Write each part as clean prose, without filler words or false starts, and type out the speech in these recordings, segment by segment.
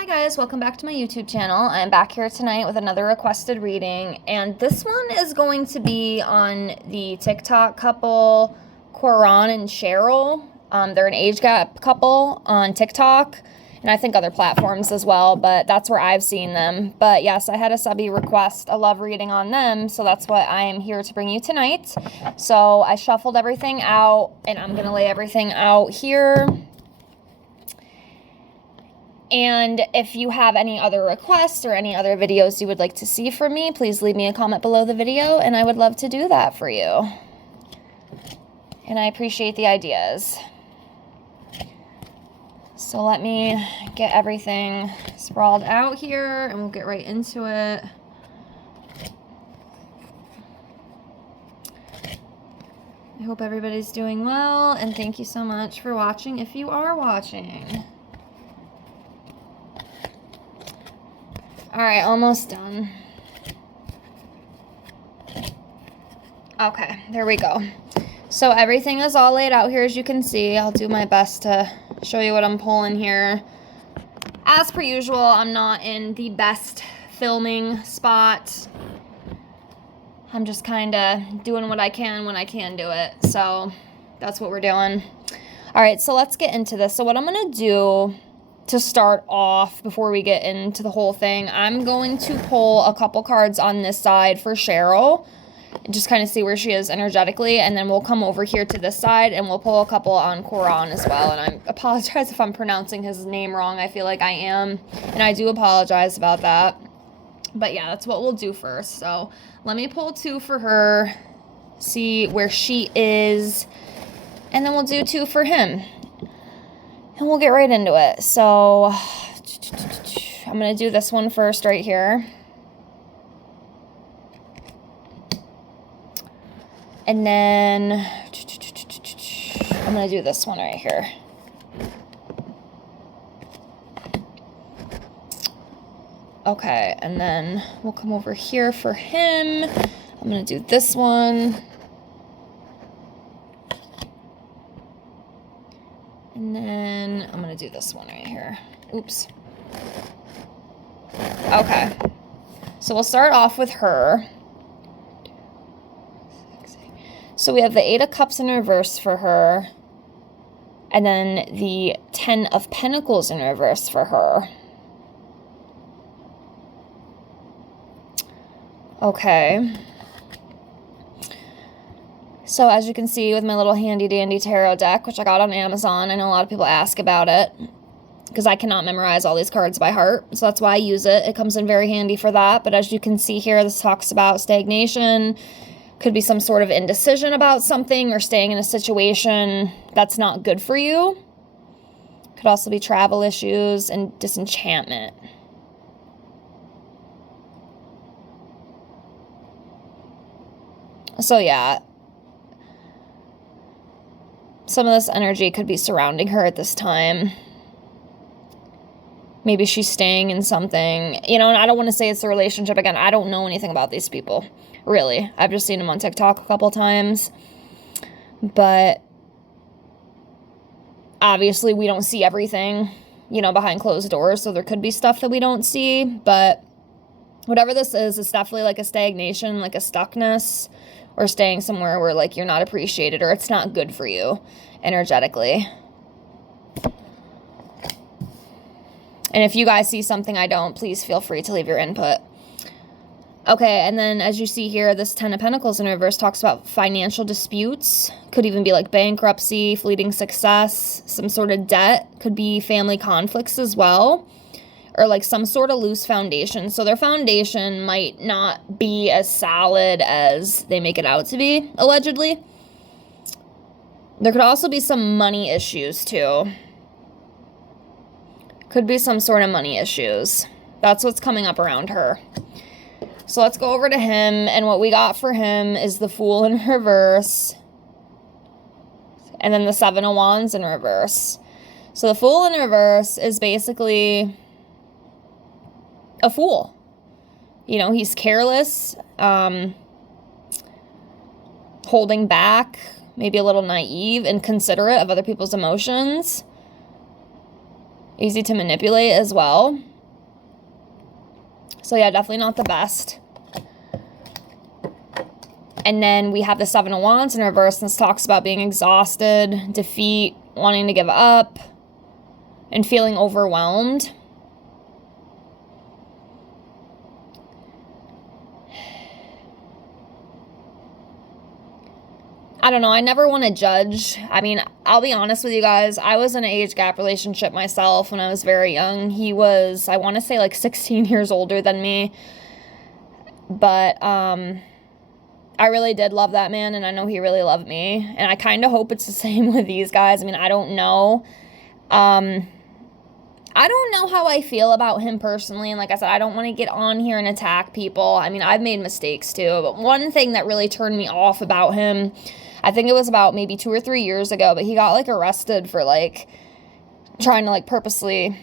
Hi guys, welcome back to my YouTube channel. I'm back here tonight with another requested reading, and this one is going to be on the TikTok couple, Quran and Cheryl. They're an age gap couple on TikTok, and I think other platforms as well, but that's where I've seen them. But yes, I had a subby request a love reading on them, so that's what I am here to bring you tonight. So I shuffled everything out, and I'm going to lay everything out here. And if you have any other requests or any other videos you would like to see from me, please leave me a comment below the video, and I would love to do that for you. And I appreciate the ideas. So let me get everything sprawled out here, and we'll get right into it. I hope everybody's doing well, and thank you so much for watching if you are watching. All right, almost done. Okay, there we go. So everything is all laid out here, as you can see. I'll do my best to show you what I'm pulling here. As per usual, I'm not in the best filming spot. I'm just kind of doing what I can when I can do it. So that's what we're doing. All right, so let's get into this. So what I'm going to do to start off, before we get into the whole thing, I'm going to pull a couple cards on this side for Cheryl and just kind of see where she is energetically, and then we'll come over here to this side and we'll pull a couple on Quran as well. And I apologize if I'm pronouncing his name wrong. I feel like I am, and I do apologize about that. But yeah, that's what we'll do first. So let me pull two for her, see where she is, and then we'll do two for him. And we'll get right into it. So I'm going to do this one first right here. And then I'm going to do this one right here. Okay, and then we'll come over here for him. I'm going to do this one. And then I'm going to do this one right here. Oops. Okay. So we'll start off with her. So we have the 8 of Cups in reverse for her. And then the 10 of Pentacles in reverse for her. Okay. So as you can see with my little handy dandy tarot deck, which I got on Amazon, I know a lot of people ask about it because I cannot memorize all these cards by heart. So that's why I use it. It comes in very handy for that. But as you can see here, this talks about stagnation. Could be some sort of indecision about something or staying in a situation that's not good for you. Could also be travel issues and disenchantment. So yeah. Some of this energy could be surrounding her at this time. Maybe she's staying in something, you know, and I don't want to say it's a relationship. Again, I don't know anything about these people, really. I've just seen them on TikTok a couple times. But obviously we don't see everything, you know, behind closed doors. So there could be stuff that we don't see. But whatever this is, it's definitely like a stagnation, like a stuckness. Or staying somewhere where, like, you're not appreciated or it's not good for you energetically. And if you guys see something I don't, please feel free to leave your input. Okay, and then as you see here, this 10 of Pentacles in reverse talks about financial disputes. Could even be like bankruptcy, fleeting success, some sort of debt. Could be family conflicts as well. Or like some sort of loose foundation. So their foundation might not be as solid as they make it out to be, allegedly. There could also be some money issues too. Could be some sort of money issues. That's what's coming up around her. So let's go over to him. And what we got for him is the Fool in reverse. And then the 7 of Wands in reverse. So the Fool in reverse is basically a fool. You know, he's careless, holding back, maybe a little naive, inconsiderate of other people's emotions. Easy to manipulate as well. So yeah, definitely not the best. And then we have the Seven of Wands in reverse. And this talks about being exhausted, defeat, wanting to give up, and feeling overwhelmed. I don't know. I never want to judge. I mean, I'll be honest with you guys. I was in an age gap relationship myself when I was very young. He was, I want to say, like 16 years older than me. But I really did love that man, and I know he really loved me. And I kind of hope it's the same with these guys. I mean, I don't know. I don't know how I feel about him personally. And like I said, I don't want to get on here and attack people. I mean, I've made mistakes too. But one thing that really turned me off about him, I think it was about maybe 2 or 3 years ago, but he got like arrested for like trying to like purposely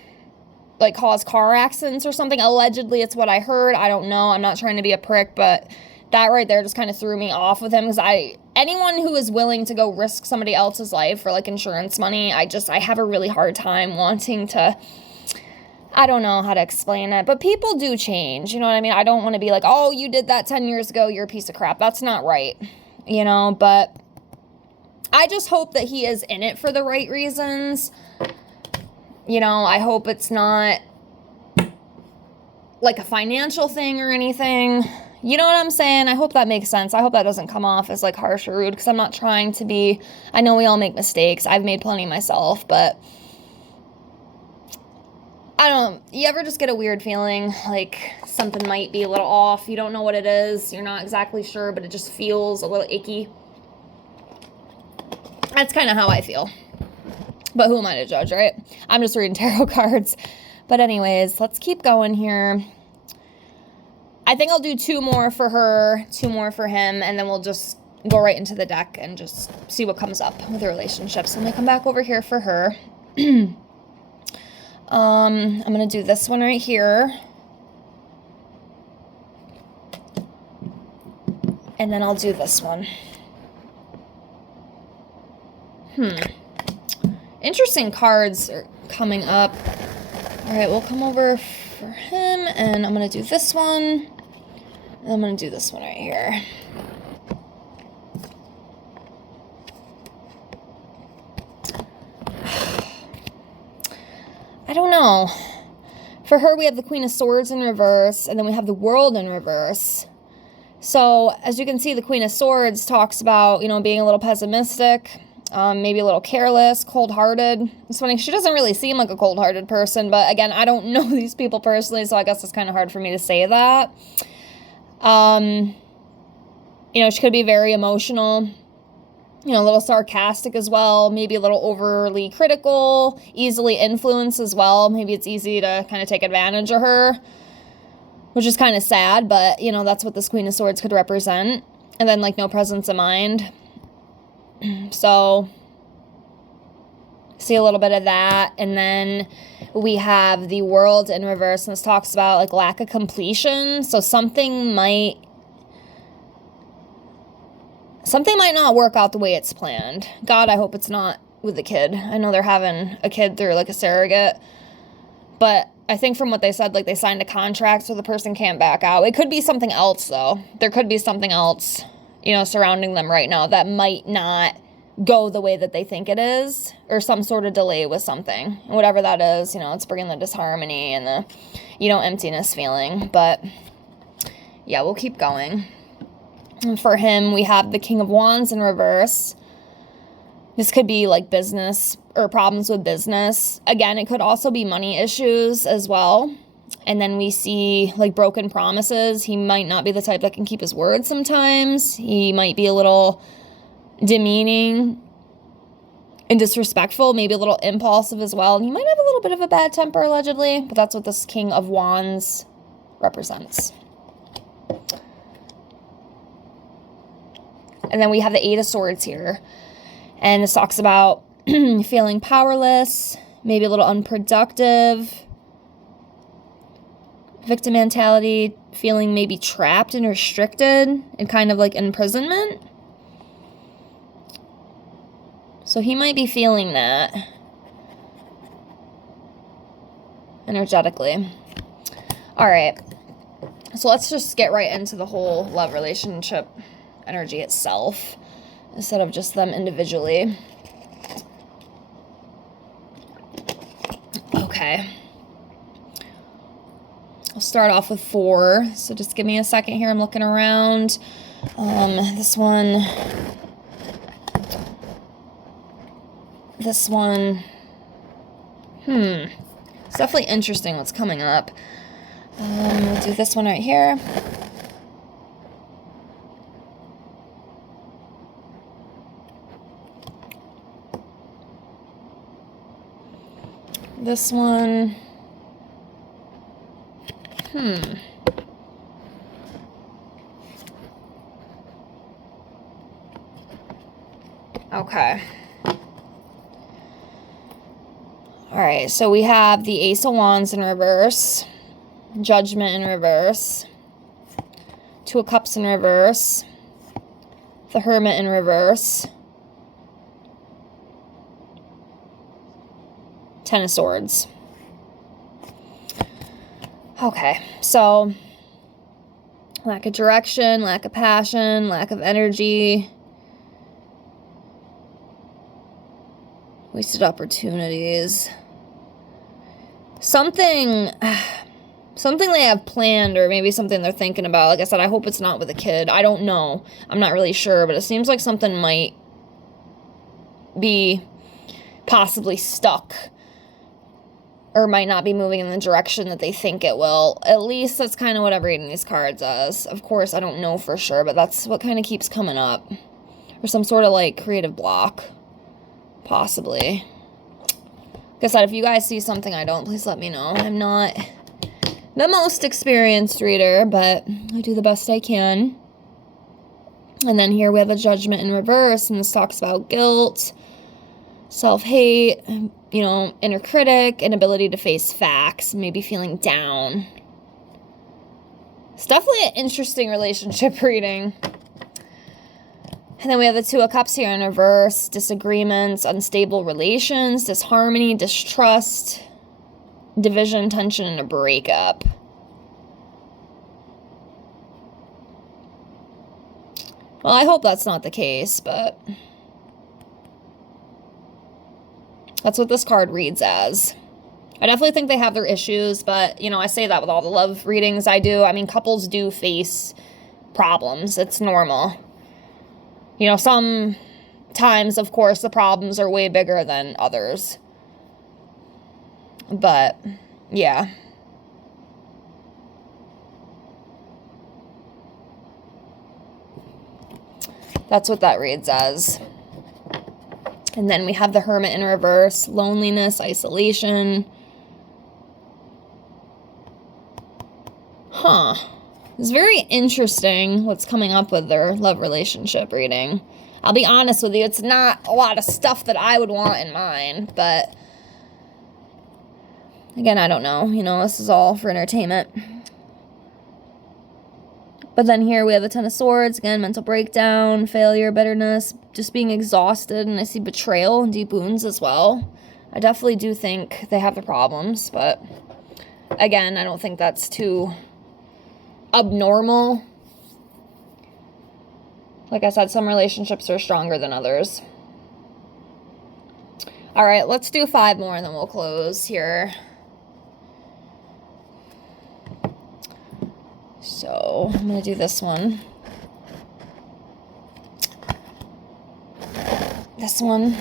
like cause car accidents or something. Allegedly, it's what I heard. I don't know. I'm not trying to be a prick, but that right there just kind of threw me off with him, because anyone who is willing to go risk somebody else's life for like insurance money, I have a really hard time wanting to, I don't know how to explain it, but people do change, you know what I mean? I don't want to be like, oh, you did that 10 years ago, you're a piece of crap. That's not right, you know, but I just hope that he is in it for the right reasons. You know, I hope it's not like a financial thing or anything. You know what I'm saying? I hope that makes sense. I hope that doesn't come off as like harsh or rude, because I'm not trying to be, I know we all make mistakes. I've made plenty myself, but I don't know. You ever just get a weird feeling like something might be a little off? You don't know what it is. You're not exactly sure, but it just feels a little icky. That's kind of how I feel. But who am I to judge, right? I'm just reading tarot cards. But anyways, let's keep going here. I think I'll do 2 more for her, 2 more for him, and then we'll just go right into the deck and just see what comes up with the relationship. So let me come back over here for her. I'm going to do this one right here. And then I'll do this one. Interesting cards are coming up. All right, we'll come over for him, and I'm going to do this one. And I'm going to do this one right here. I don't know. For her, we have the Queen of Swords in reverse, and then we have the World in reverse. So, as you can see, the Queen of Swords talks about, you know, being a little pessimistic, maybe a little careless, cold-hearted. It's funny, she doesn't really seem like a cold-hearted person, but again, I don't know these people personally, so I guess it's kind of hard for me to say that. You know, she could be very emotional, you know, a little sarcastic as well, maybe a little overly critical, easily influenced as well. Maybe it's easy to kind of take advantage of her, which is kind of sad, but, you know, that's what this Queen of Swords could represent. And then, like, no presence of mind. So, see a little bit of that. And then we have the World in reverse, and this talks about, like, lack of completion. So something might not work out the way it's planned. God, I hope it's not with the kid. I know they're having a kid through, like, a surrogate. But I think from what they said, like, they signed a contract so the person can't back out. It could be something else, though. There could be something else, you know, surrounding them right now that might not go the way that they think it is, or some sort of delay with something. And whatever that is, you know, it's bringing the disharmony and the, you know, emptiness feeling. But yeah, we'll keep going. And for him, we have the King of Wands in reverse. This could be like business or problems with business. Again, it could also be money issues as well. And then we see like broken promises. He might not be the type that can keep his word sometimes. He might be a little demeaning and disrespectful, maybe a little impulsive as well. And he might have a little bit of a bad temper, allegedly, but that's what this King of Wands represents. And then we have the Eight of Swords here. And this talks about feeling powerless, maybe a little unproductive, victim mentality, feeling maybe trapped and restricted and kind of like imprisonment. So he might be feeling that energetically. All right. So let's just get right into the whole love relationship energy itself instead of just them individually. Okay. I'll start off with 4. So just give me a second here. I'm looking around. This one. It's definitely interesting what's coming up. We'll do this one right here. This one. Okay. All right, so we have the Ace of Wands in reverse, Judgment in reverse, 2 of Cups in reverse, the Hermit in reverse, 10 of Swords. Okay, so lack of direction, lack of passion, lack of energy, wasted opportunities. Something they have planned, or maybe something they're thinking about. Like I said, I hope it's not with a kid. I don't know. I'm not really sure, but it seems like something might be possibly stuck or might not be moving in the direction that they think it will. At least that's kind of what I'm reading these cards as. Of course, I don't know for sure, but that's what kind of keeps coming up. Or some sort of like creative block. Possibly. Like I said, if you guys see something I don't, please let me know. I'm not the most experienced reader, but I do the best I can. And then here we have the Judgment in reverse, and this talks about guilt, self-hate, you know, inner critic, inability to face facts, maybe feeling down. It's definitely an interesting relationship reading. And then we have the 2 of Cups here in reverse, disagreements, unstable relations, disharmony, distrust, division, tension, and a breakup. Well, I hope that's not the case, but that's what this card reads as. I definitely think they have their issues, but, you know, I say that with all the love readings I do. I mean, couples do face problems. It's normal. You know, sometimes, of course, the problems are way bigger than others. But, yeah. That's what that reads as. And then we have the Hermit in reverse, loneliness, isolation. It's very interesting what's coming up with their love relationship reading. I'll be honest with you, it's not a lot of stuff that I would want in mine, but again, I don't know. You know, this is all for entertainment. But then here we have the 10 of Swords, again, mental breakdown, failure, bitterness, just being exhausted, and I see betrayal and deep wounds as well. I definitely do think they have their problems, but again, I don't think that's too abnormal. Like I said, some relationships are stronger than others. All right, let's do 5 more and then we'll close here. So I'm going to do this one. This one.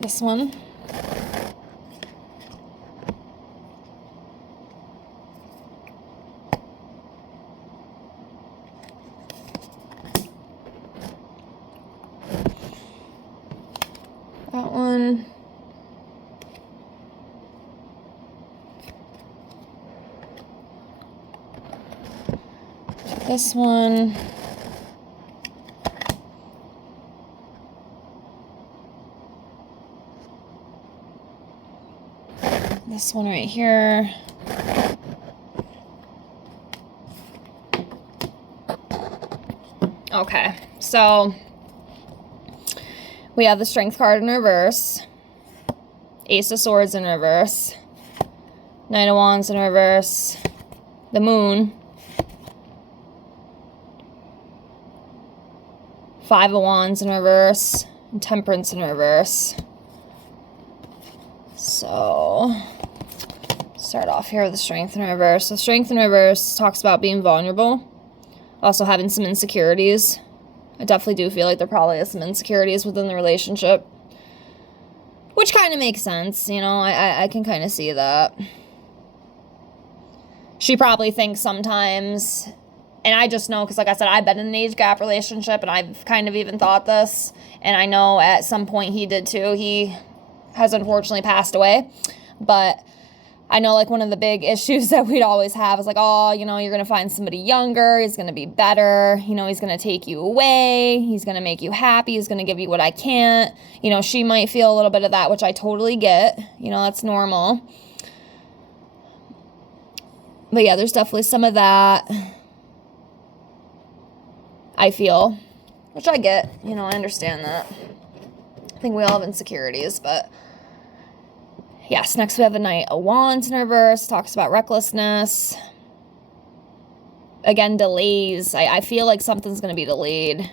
This one. That one. This one. This one right here. Okay, so we have the Strength card in reverse, Ace of Swords in reverse, Knight of Wands in reverse, the Moon, Five of Wands in reverse, and Temperance in reverse. So, start off here with the Strength in reverse. So Strength in reverse talks about being vulnerable, also having some insecurities. I definitely do feel like there probably is some insecurities within the relationship, which kind of makes sense, you know, I can kind of see that. She probably thinks sometimes, and I just know because, like I said, I've been in an age gap relationship, and I've kind of even thought this, and I know at some point he did too. He has unfortunately passed away, but I know, like, one of the big issues that we'd always have is like, oh, you know, you're going to find somebody younger, he's going to be better, you know, he's going to take you away, he's going to make you happy, he's going to give you what I can't. You know, she might feel a little bit of that, which I totally get. You know, that's normal. But yeah, there's definitely some of that, I feel, which I get. You know, I understand that. I think we all have insecurities, but yes, next we have the Knight of Wands in reverse. Talks about recklessness. Again, delays. I feel like something's going to be delayed.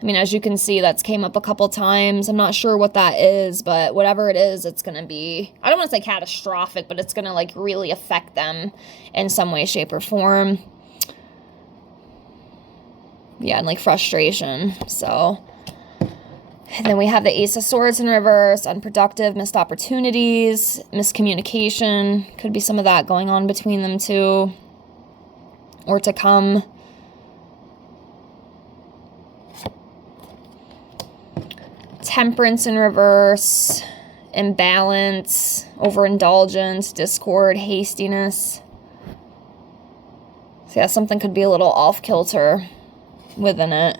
I mean, as you can see, that's came up a couple times. I'm not sure what that is, but whatever it is, it's going to be, I don't want to say catastrophic, but it's going to, like, really affect them in some way, shape, or form. Yeah, and, like, frustration. So, and then we have the Ace of Swords in reverse, unproductive, missed opportunities, miscommunication. Could be some of that going on between them two, or to come. Temperance in reverse, imbalance, overindulgence, discord, hastiness. So yeah, something could be a little off-kilter within it.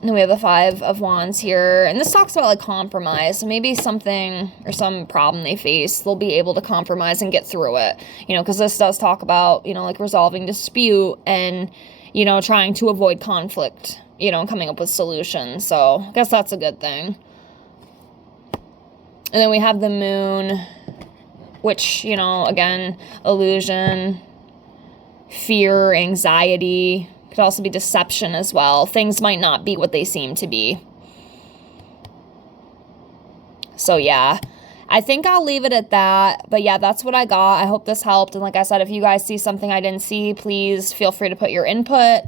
And then we have the Five of Wands here. And this talks about, like, compromise. So maybe something or some problem they face, they'll be able to compromise and get through it. You know, because this does talk about, you know, like, resolving dispute and, you know, trying to avoid conflict, you know, coming up with solutions. So I guess that's a good thing. And then we have the Moon, which, you know, again, illusion, fear, anxiety. Could also be deception as well. Things might not be what they seem to be. So yeah, I think I'll leave it at that. But yeah, that's what I got. I hope this helped. And like I said, if you guys see something I didn't see, please feel free to put your input.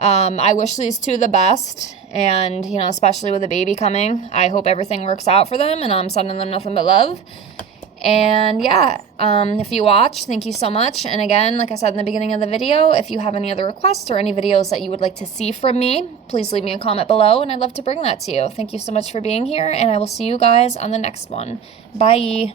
I wish these two the best. And, you know, especially with a baby coming, I hope everything works out for them. And I'm sending them nothing but love. And yeah, if you watch, thank you so much. And again, like I said in the beginning of the video, if you have any other requests or any videos that you would like to see from me, please leave me a comment below and I'd love to bring that to you. Thank you so much for being here, and I will see you guys on the next one. Bye.